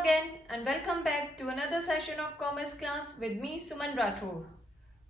Hello again and welcome back to another session of Commerce class with me Suman Rathore.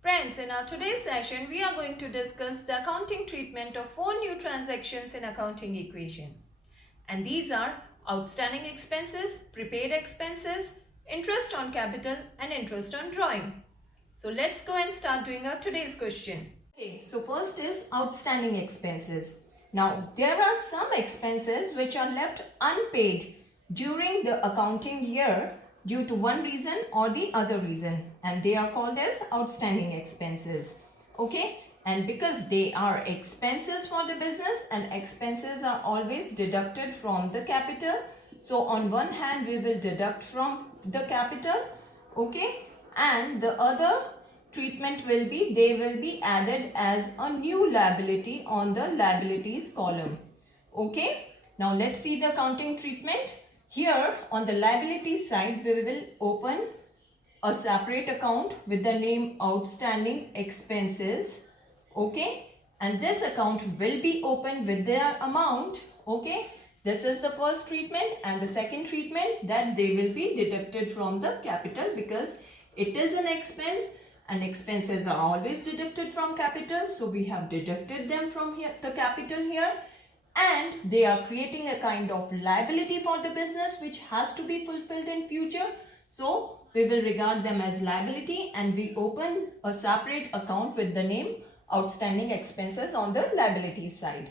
Friends, in our today's session we are going to discuss the accounting treatment of 4 new transactions in accounting equation. And these are outstanding expenses, prepaid expenses, interest on capital and interest on drawing. So let's go and start doing our today's question. Okay, so first is outstanding expenses. Now there are some expenses which are left unpaid during the accounting year due to one reason or the other reason, and they are called as outstanding expenses. Okay, and because they are expenses for the business and expenses are always deducted from the capital, so on one hand we will deduct from the capital, okay, and the other treatment will be they will be added as a new liability on the liabilities column. Okay, now let's see the accounting treatment. Here on the liability side we will open a separate account with the name outstanding expenses. Okay, and this account will be opened with their amount. Okay, this is the first treatment, and the second treatment that they will be deducted from the capital because it is an expense and expenses are always deducted from capital, so we have deducted them from here, the capital here, and they are creating a kind of liability for the business which has to be fulfilled in future, so we will regard them as liability and we open a separate account with the name outstanding expenses on the liability side.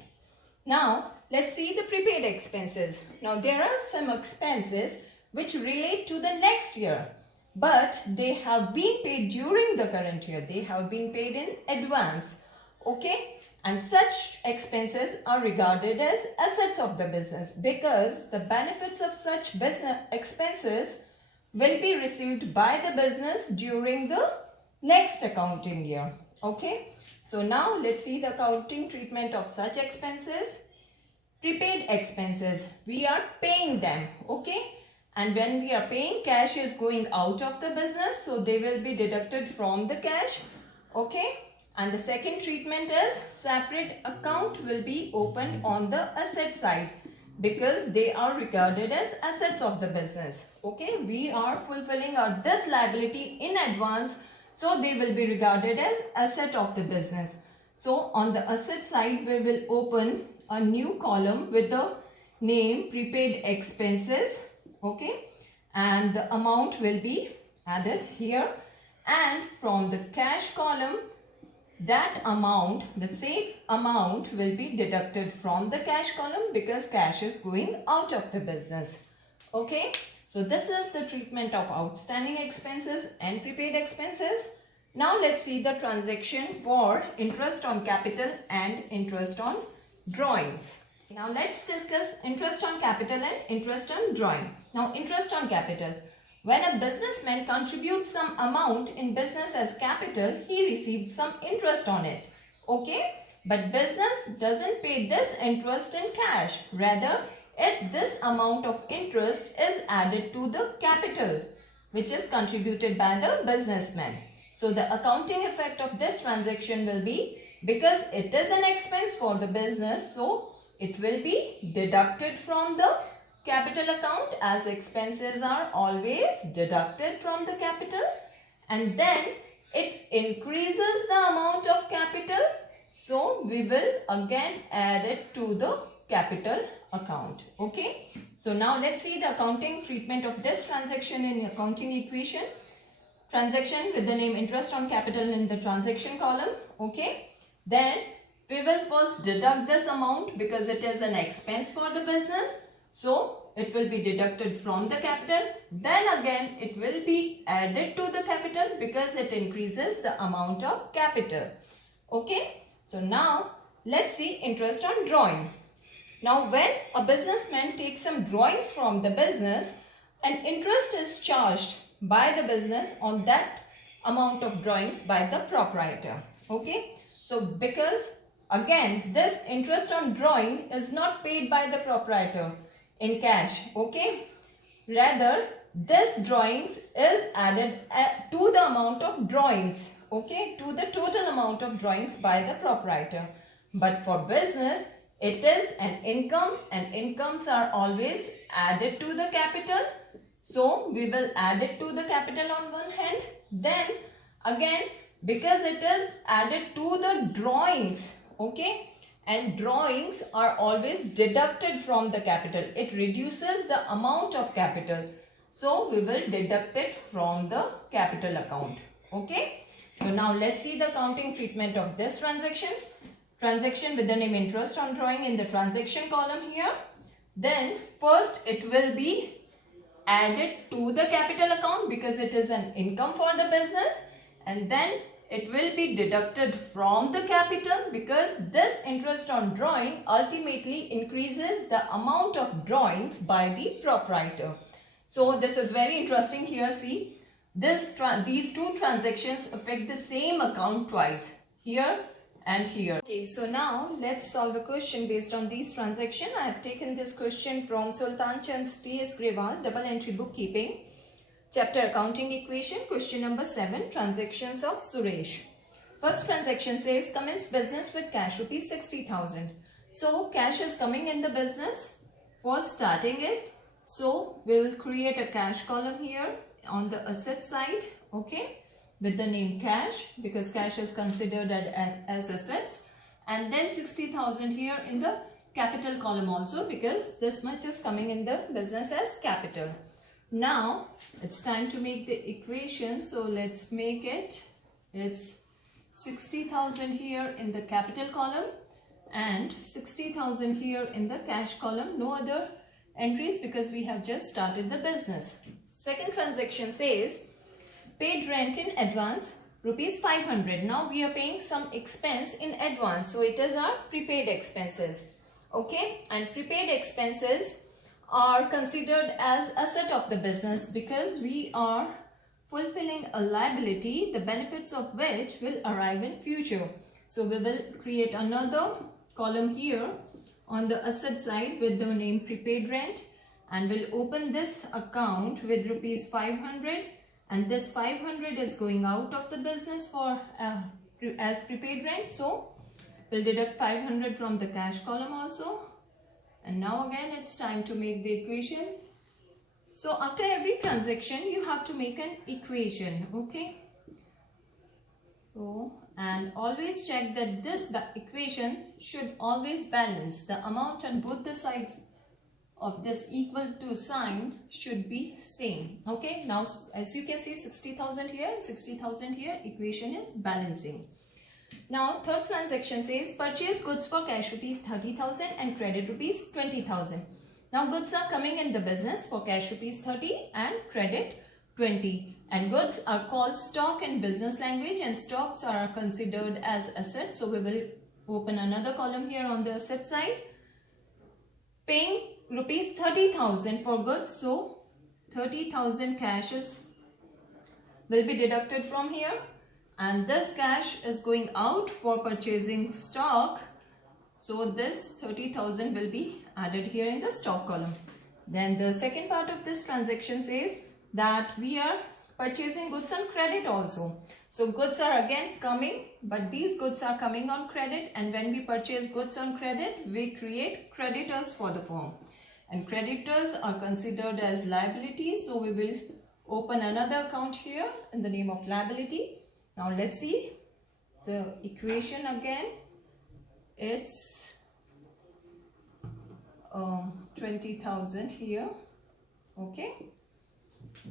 Now let's see the prepaid expenses. Now there are some expenses which relate to the next year, but they have been paid during the current year. They have been paid in advance. Okay, and such expenses are regarded as assets of the business because the benefits of such business expenses will be received by the business during the next accounting year. Okay, so now let's see the accounting treatment of such expenses. Prepaid expenses, we are paying them. Okay, and when we are paying, cash is going out of the business, so they will be deducted from the cash. Okay, and the second treatment is separate account will be opened on the asset side because they are regarded as assets of the business. Okay, we are fulfilling our this liability in advance, so they will be regarded as asset of the business. So on the asset side we will open a new column with the name prepaid expenses. Okay, and the amount will be added here, and from the cash column that amount, the same amount will be deducted from the cash column because cash is going out of the business. Okay, so this is the treatment of outstanding expenses and prepaid expenses. Now let's see the transaction for interest on capital and interest on drawings. Now let's discuss interest on capital and interest on drawing. Now interest on capital. When a businessman contributes some amount in business as capital, he received some interest on it. Okay, but business doesn't pay this interest in cash. Rather, this amount of interest is added to the capital which is contributed by the businessman. So the accounting effect of this transaction will be, because it is an expense for the business, so it will be deducted from the capital account as expenses are always deducted from the capital, and then it increases the amount of capital, so we will again add it to the capital account. Okay, so now let's see the accounting treatment of this transaction in accounting equation. Transaction with the name interest on capital in the transaction column. Okay, then we will first deduct this amount because it is an expense for the business, so it will be deducted from the capital. Then again it will be added to the capital because it increases the amount of capital. Okay, so now let's see interest on drawing. Now when a businessman takes some drawings from the business, an interest is charged by the business on that amount of drawings by the proprietor. Okay, so because again this interest on drawing is not paid by the proprietor in cash. Okay, rather this drawings is added to the amount of drawings. Okay, to the total amount of drawings by the proprietor. But for business it is an income, and incomes are always added to the capital. So we will add it to the capital on one hand. Then again, because it is added to the drawings, okay, and drawings are always deducted from the capital. It reduces the amount of capital. So we will deduct it from the capital account. Okay. So now let's see the accounting treatment of this transaction. Transaction with the name interest on drawing in the transaction column here. Then first it will be added to the capital account because it is an income for the business, and then it will be deducted from the capital because this interest on drawing ultimately increases the amount of drawings by the proprietor. So this is very interesting here. See, these two transactions affect the same account twice, here and here. Okay, so now let's solve a question based on these transactions. I have taken this question from Sultan Chand's T.S. Grewal, Double Entry Bookkeeping, Chapter Accounting Equation, question number 7, Transactions of Suresh. First transaction says, commence business with cash rupees 60,000. So cash is coming in the business for starting it. So we will create a cash column here on the asset side, okay, with the name cash because cash is considered as assets, and then 60,000 here in the capital column also because this much is coming in the business as capital. Now it's time to make the equation, so let's make it. It's 60,000 here in the capital column and 60,000 here in the cash column. No other entries because we have just started the business. Second transaction says, paid rent in advance rupees 500. Now we are paying some expense in advance, so it is our prepaid expenses, okay, and prepaid expenses are considered as asset of the business because we are fulfilling a liability, the benefits of which will arrive in future. So we will create another column here on the asset side with the name prepaid rent, and we'll open this account with rupees 500, and this 500 is going out of the business for as prepaid rent. So we'll deduct 500 from the cash column also. And now again it's time to make the equation. So after every transaction you have to make an equation, okay. So, and always check that this equation should always balance. The amount on both the sides of this equal to sign should be same, okay. Now as you can see, 60,000 here and 60,000 here, equation is balancing. Now third transaction says, purchase goods for cash rupees 30,000 and credit rupees 20,000. Now goods are coming in the business for cash rupees 30 and credit 20, and goods are called stock in business language and stocks are considered as assets. So we will open another column here on the asset side, paying rupees 30,000 for goods. So 30,000 cash will be deducted from here, and this cash is going out for purchasing stock. So this 30,000 will be added here in the stock column. Then the second part of this transaction says that we are purchasing goods on credit also. So goods are again coming, but these goods are coming on credit, and when we purchase goods on credit, we create creditors for the firm, and creditors are considered as liabilities. So we will open another account here in the name of liability. Now let's see the equation again. It's 20,000 here, okay.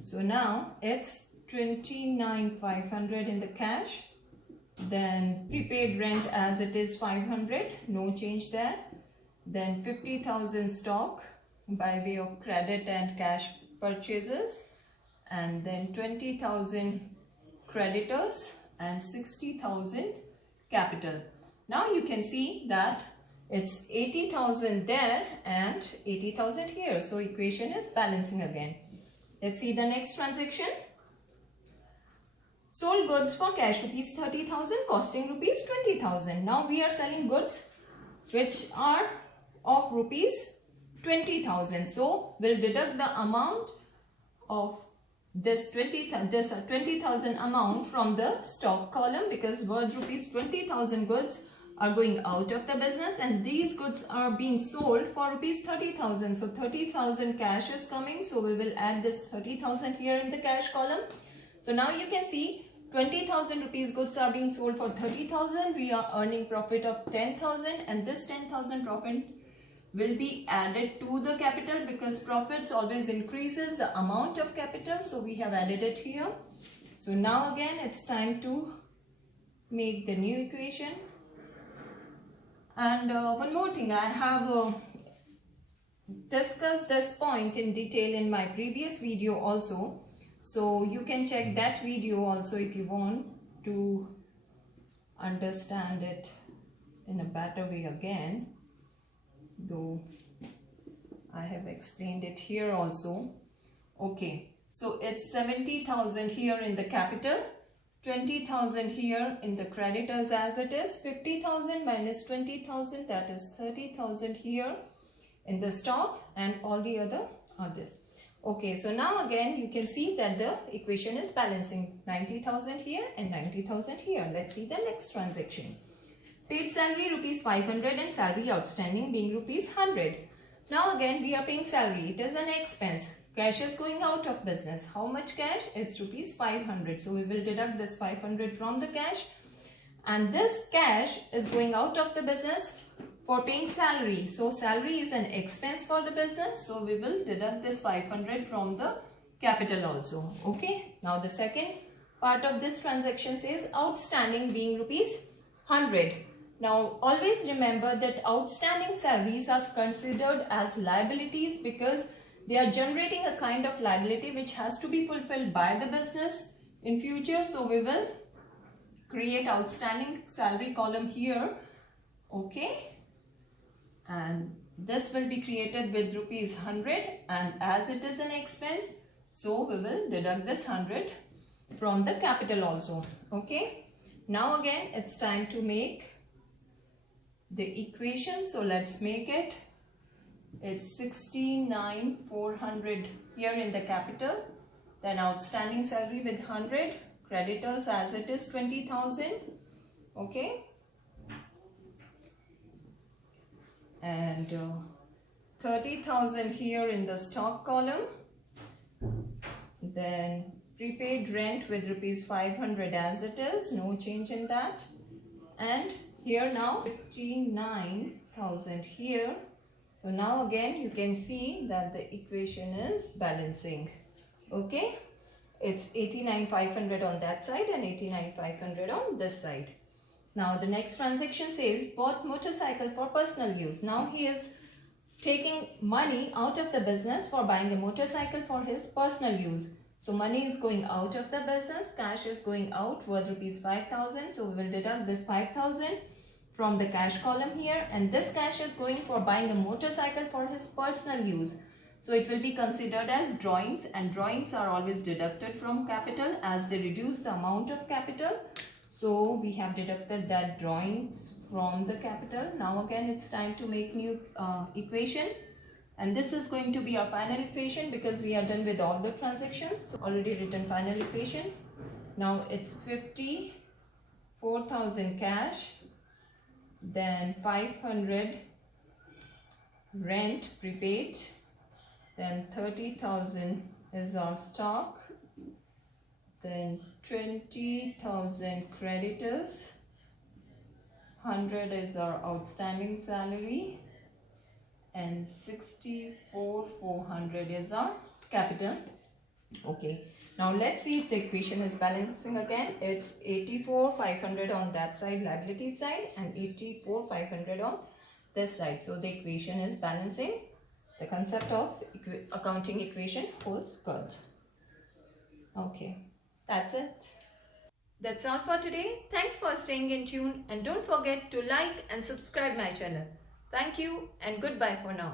So now it's 29,500 in the cash, then prepaid rent as it is 500, no change there, then 50,000 stock by way of credit and cash purchases, and then 20,000 creditors and 60,000 capital. Now you can see that it's 80,000 there and 80,000 here. So equation is balancing again. Let's see the next transaction. Sold goods for cash rupees 30,000 costing rupees 20,000. Now we are selling goods which are of rupees 20,000. So we'll deduct the amount of this 20,000 amount from the stock column because worth rupees 20,000 goods are going out of the business, and these goods are being sold for rupees 30,000. So 30,000 cash is coming. So we will add this 30,000 here in the cash column. So now you can see 20,000 rupees goods are being sold for 30,000. We are earning profit of 10,000, and this 10,000 profit will be added to the capital because profits always increases the amount of capital. So we have added it here. So now again it's time to make the new equation. And one more thing, I have discussed this point in detail in my previous video also. So you can check that video also if you want to understand it in a better way again, though I have explained it here also. Okay, so it's 70,000 here in the capital, 20,000 here in the creditors as it is, 50,000 minus 20,000, that is 30,000 here in the stock, and all the other are this. Okay, so now again you can see that the equation is balancing, 90,000 here and 90,000 here. Let's see the next transaction. Paid salary rupees 500 and salary outstanding being rupees 100. Now again we are paying salary. It is an expense. Cash is going out of business. How much cash? It's rupees 500. So we will deduct this 500 from the cash. And this cash is going out of the business for paying salary. So salary is an expense for the business. So we will deduct this 500 from the capital also. Okay. Now the second part of this transaction says outstanding being rupees 100. Now always remember that outstanding salaries are considered as liabilities because they are generating a kind of liability which has to be fulfilled by the business in future. So we will create outstanding salary column here. Okay. And this will be created with rupees 100, and as it is an expense, so we will deduct this 100 from the capital also. Okay. Now again it's time to make the equation. So let's make it. It's 69,400 here in the capital, then outstanding salary with 100, creditors as it is 20,000. Okay. And 30,000 here in the stock column, then prepaid rent with rupees 500 as it is, no change in that, and here now 59,000 here. So now again you can see that the equation is balancing. Okay, it's 89,500 on that side and 89,500 on this side. Now the next transaction says bought motorcycle for personal use. Now he is taking money out of the business for buying a motorcycle for his personal use. So money is going out of the business, cash is going out worth rupees 5,000. So we will deduct this 5,000 from the cash column here, and this cash is going for buying a motorcycle for his personal use. So it will be considered as drawings, and drawings are always deducted from capital as they reduce the amount of capital. So we have deducted that drawings from the capital. Now again it's time to make new equation, and this is going to be our final equation because we are done with all the transactions. So already written final equation. Now it's 54,000 cash, then 500 rent prepaid, then 30,000 is our stock, then 20,000 creditors, 100 is our outstanding salary, and 64,400 is our capital. Okay, now let's see if the equation is balancing again. It's 84,500 on that side, liability side, and 84,500 on this side. So the equation is balancing. The concept of accounting equation holds good. Okay, that's it. That's all for today. Thanks for staying in tune, and don't forget to like and subscribe my channel. Thank you and goodbye for now.